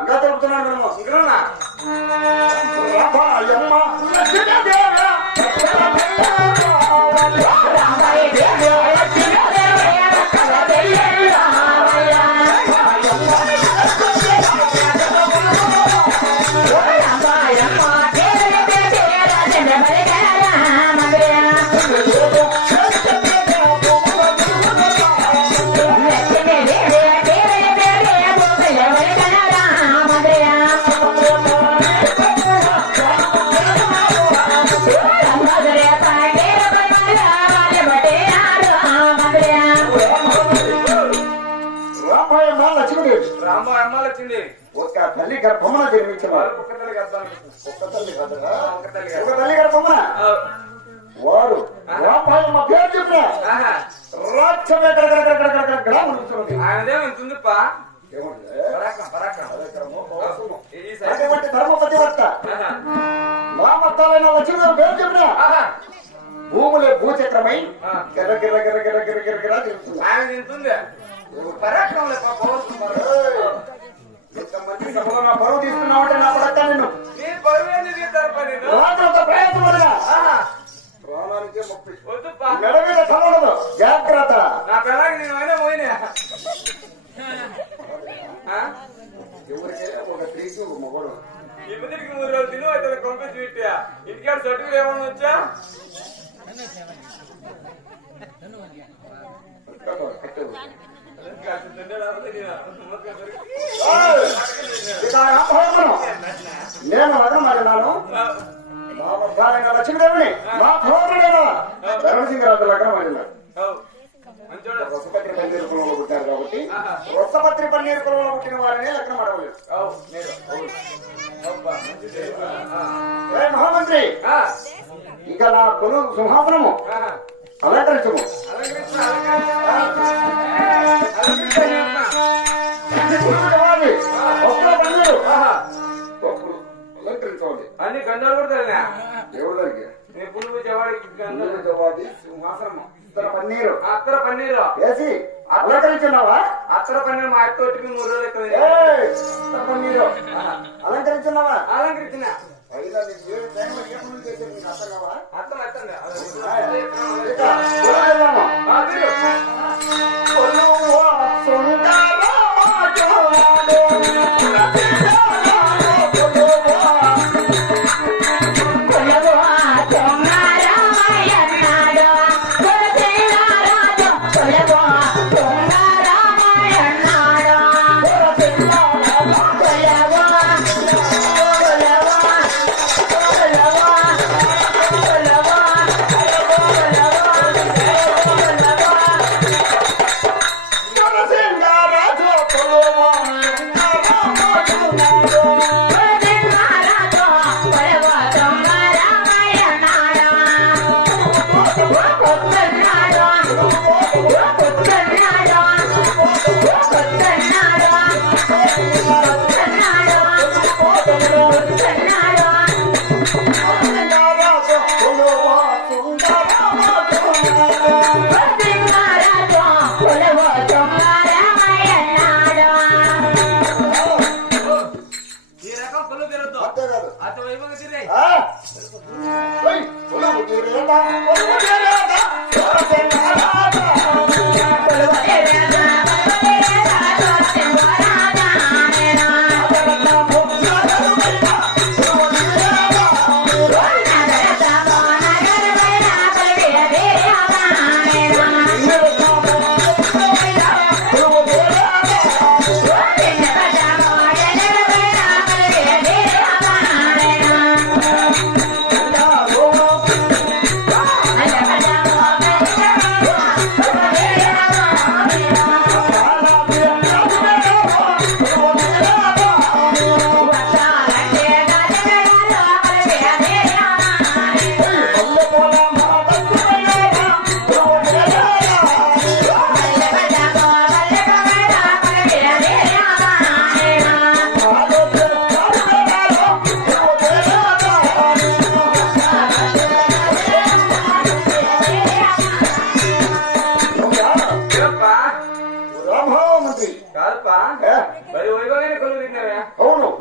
ఇంకా తెలుపుతున్నాను మేము ఇంకనా వచ్చింది. ఒక తల్లి గర్భమున జన్మించిన తల్లి? ఒక తల్లి ఒక. తల్లి గర్భమున. వారు. రాజ్యం ఎక్కడ ఉంటుంది. అటువంటి పేరు చెప్పిన. భూములే భూచక్రమై ఆ. గిర్ర గిర్ర గిర్ర గిర్ర గిర్ర గిర్ర గిర్ర తిరుగుతుంది. ఆయన తింటుంది. పరాక్రమం పౌరుషం ఇంతమంది సభలో నా పడతా నిన్ను రాత్రంత ప్రయత్నములుగా ఆహా. ప్రాణానికే ముప్పి మెడ మీద తలవడదు జాగ్రత్త. నా పిల్లకి నేను అయినా పోయినా. ఆ? ఎవరికే ఒక స్త్రీకి ఒక మగడు. ఈ ముద్దుడికి మూడు రోజులు తిను అయితే పంపించి పెట్టా ఇంటికాడ సర్టిఫికేట్ ఏమన్నా వచ్చా? నేను లగ్నమాడినాను నా లక్ష్మీదేవిని మా భోగుడైన ధర్మసింగరాజు లగ్నమాడినాడు మంచోడు రసపత్రి పన్నీరు కులంలో పుట్టారు కాబట్టి రసపత్రి పన్నీరు కులంలో పుట్టిన వారిని లగ్నం అడగలేదు మహామంత్రి ఇంకా నా కొలు సింహాసనము అలంకరించము అలంకరించు, అన్ని గండాలు కూడా తెలియనా దేవుడు దగ్గర నీ పులుగు జవాడికి సింహాసనము వస్త్ర పన్నీరు. అత్తర పన్నీరు. వేసి అలంకరించున్నావా అత్తర పన్నీరు మా అత్త తోటికి మూడు రోజులు పన్నీరు. అలంకరించున్నావా అలంకరించిన. నీకు అర్థం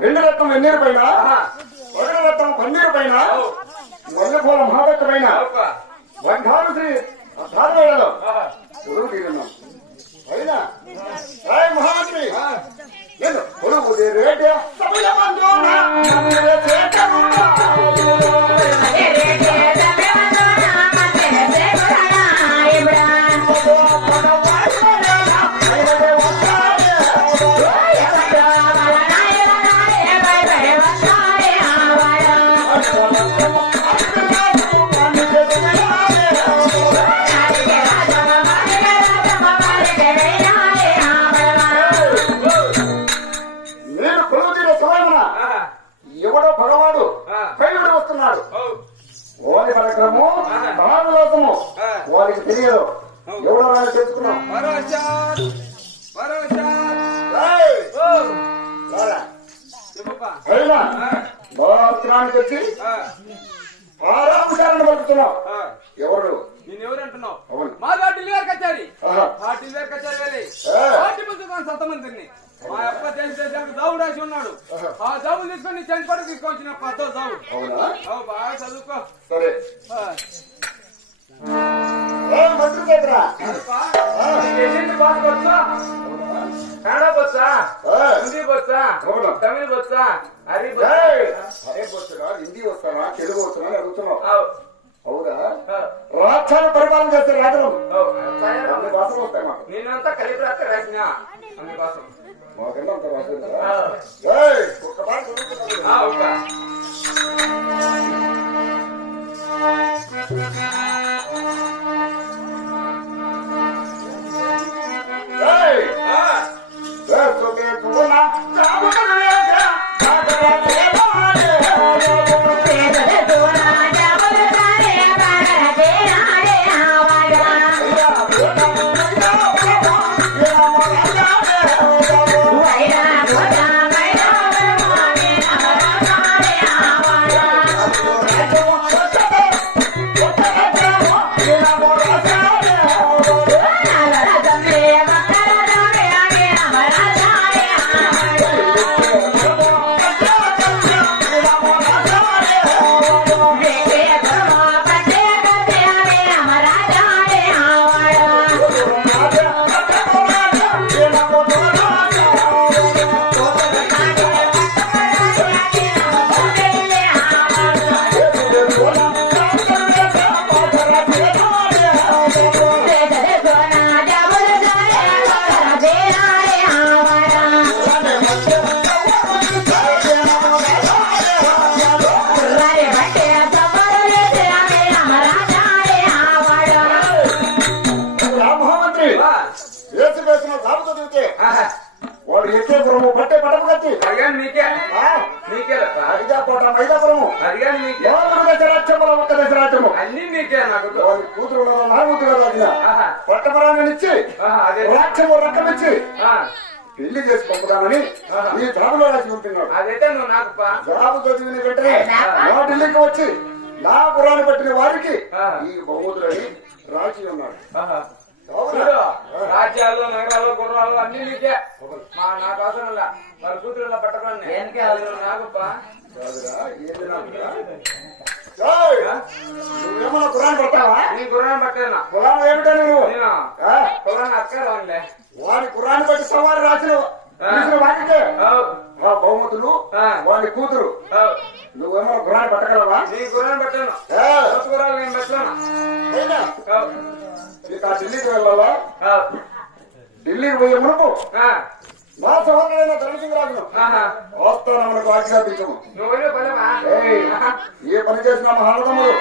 వెన్నీరు పైన ఆహా. వగరరత్నం పన్నీరు పైన అవు. మల్లెపూల మహాదత్త పైన అవుపా. బంగారు శ్రీ ధారవేడలో ఆహా. గురువు తీరున్నాం అయినా రాయ్ మహామంత్రి ఆ. ఓ. రారా. చెప్పప్పా. అయినా ఆ. భద్రానికి వచ్చి ఆ. ఆరాంశాలను పలుకుతున్నావు. ఎవరు? అంటున్నావు కచేరి. కచేరి వెళ్ళి పుస్తకాన్ని సత్తమందిని మా అప్ప జాబు రాసి ఉన్నాడు. ఆ. జాబులు తీసుకొని నీ చనిపడి తీసుకొచ్చిన పదో జాబు బాగా చదువుకో. సరే. మంత్రి దగ్గర ఎన్ని భాషలు వచ్చా? కన్నడ వచ్చా. హిందీ వచ్చా. తమిళ వచ్చా? హరి హిందీ వస్తారా తెలుగు వస్తారా అని అడుగుతున్నావు అవునా? రాజ్యాన్ని పరిపాలన చేస్తే రాజులు. అన్ని భాషలు వస్తాయి మాకు. నేనంతా కలిపి రాత్రి రాసిన అందుకోసం మాకన్నా అంత భాష! ఒక్క భాష పడపు కత్తి అడిగాను మీకే. ఆ, మీకే అడిగాను దశరాజ్యముల ఒక్క దశరాజ్యము అన్ని మీకే నాకు. కూతురు నా కూతురు అదే. రాజ్యము రక్కమిచ్చి పెళ్ళి చేసి పంపుతానని ఆహా. ఈ జాబులో రాసి ఉంటున్నాడు అదైతే నువ్వు నాకు జాబు చదివిన వెంటనే నా ఢిల్లీకి వచ్చి నా పురాణి పట్టిన వారికి. ఈ బహుమతులని రాసి ఉన్నాడు? చూడు రాజ్యాలు నగరాలు గుర్రాలు అన్ని నీకే. మా నాకు అవసరం వాళ్ళ కూతురు పట్టకండి. నాకు పా కాదురా, ఏది నాకురా? ఏయ్! నువ్వేమన్నా పురాణి పడతావా నీ గుర్రం పట్టేనా? పురాణం ఏమిటా నువ్వు? నేను? ఆ? కుర్రాన్ని అక్కడ వాడి కురాన్ని బట్టి సవారి రాసిన అవు, ఆ. బహుమతులు. వాడి కూతురు. నువ్వేమో కురాన్ని పట్టగలవా? నీ గుర్రం పెట్టాను. గుర్రాలు నేను పెట్టాను ఇక ఆ ఢిల్లీకి వెళ్ళాలా. ఢిల్లీకి పోయే మునుపు నా సహోదరైన ధనసింగ్ రాజును ఆహా. ఆస్థానములకు ఆజ్ఞాపించము ఏ పని చేసిన మహానదములు